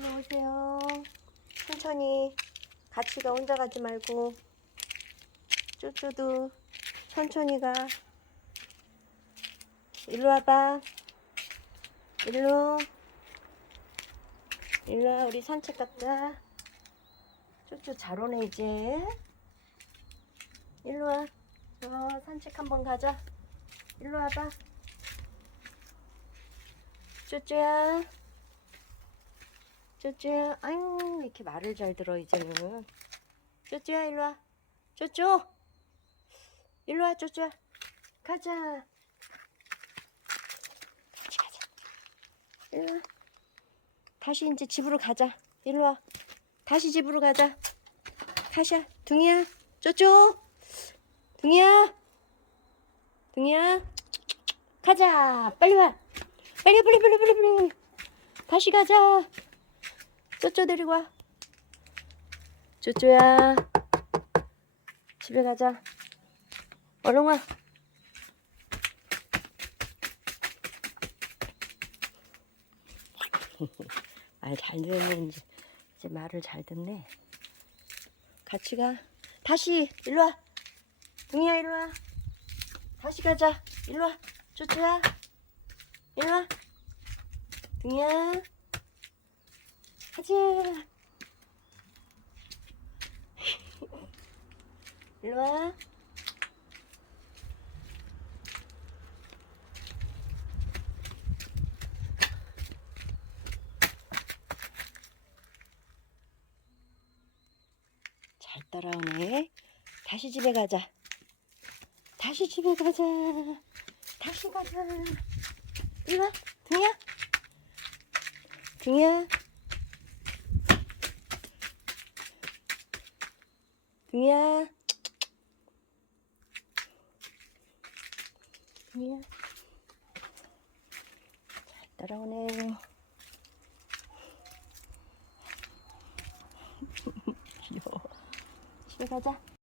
일로 오세요. 천천히. 같이 가 혼자 가지 말고. 쪼쪼도 천천히 가. 일로 와봐. 일로. 일로 와, 우리 산책 갔자. 쪼쪼 잘 오네, 이제. 일로 와. 어, 산책 한번 가자. 일로 와봐. 쪼쪼야. 쪼쪼야. 아유, 이렇게 말을 잘 들어, 이제는. 쪼쪼야, 일로 와. 쪼쪼. 일로 와, 쪼쪼야. 가자. 같이 가자. 일로 와. 다시 이제 집으로 가자. 일로 와. 다시 집으로 가자. 가샤. 둥이야. 쪼쪼. 둥이야. 둥이야. 가자. 빨리 와. 빨리 빨리 빨리 빨리 빨리. 다시 가자. 쪼쪼 데리고 와. 쪼쪼야. 집에 가자. 얼른 와. 말잘 듣네 이제 이제 말을 잘 듣네. 같이 가. 다시 일로 와. 둥이야 일로 와. 다시 가자. 일로 와. 쪼쪼야. 일로 와. 둥이야. 가자. 일로 와. 잘 따라오네. 다시 집에 가자. 다시 집에 가자. 다시 가자. 이리 와. 등이야. 등이야. 등이야. 등이야. 잘 따라오네요. 귀여워. 집에 가자.